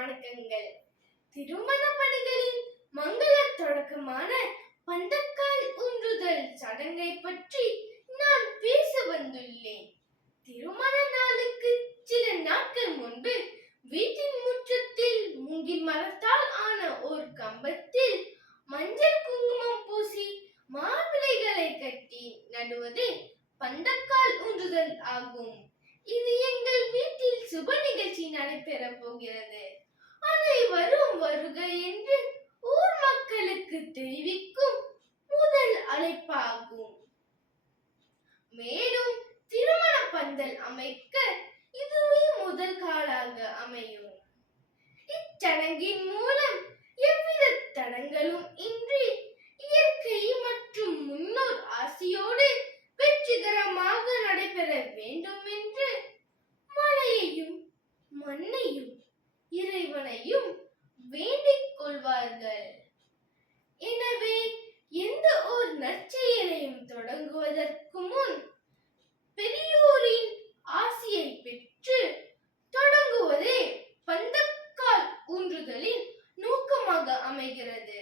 வணக்கங்கள். திருமண பணிகளின் மங்கள தொடக்கமான பந்தக்கால் ஊன்றுதல் சடங்கை பற்றி நான் பேச வந்துள்ளேன். திருமண நாளுக்கு சில நாட்கள் முன்பு வீட்டின் முற்றத்தில் மூங்கில் மரத்தால் ஆன ஒரு கம்பத்தில் மஞ்சள் குங்குமம் பூசி மாவிளைகளை கட்டி நடுவது பந்தக்கால் ஊன்றுதல் ஆகும். இது எங்கள் வீட்டில் சுப நிகழ்ச்சி நடைபெற போகிறது. அனைவரும் வருக என்று ஊர் மக்களுக்கு தெரிவிக்கும் முதல் அழைப்பாகும். மேலும் திருமண பந்தல் அமைக்க இதுவே முதல் காலாக அமையும். இச்சடங்கின் மூலம் எவ்வித தடங்களும் இன்றி இயற்கை மற்றும் முன்னோர் ஆசியோடு வெற்றிகரமாக நடைபெற வேண்டும் என்று மலையையும் மண்ணையும் இறைவனையும் வேண்டிக் கொள்வார்கள். எனவே எந்த ஒரு நற்செயலையும் தொடங்குவதற்கு முன் பெரியோரின் ஆசியை பெற்று தொடங்குவதே பந்தக்கால் ஊன்றுதலின் நோக்கமாக அமைகிறது.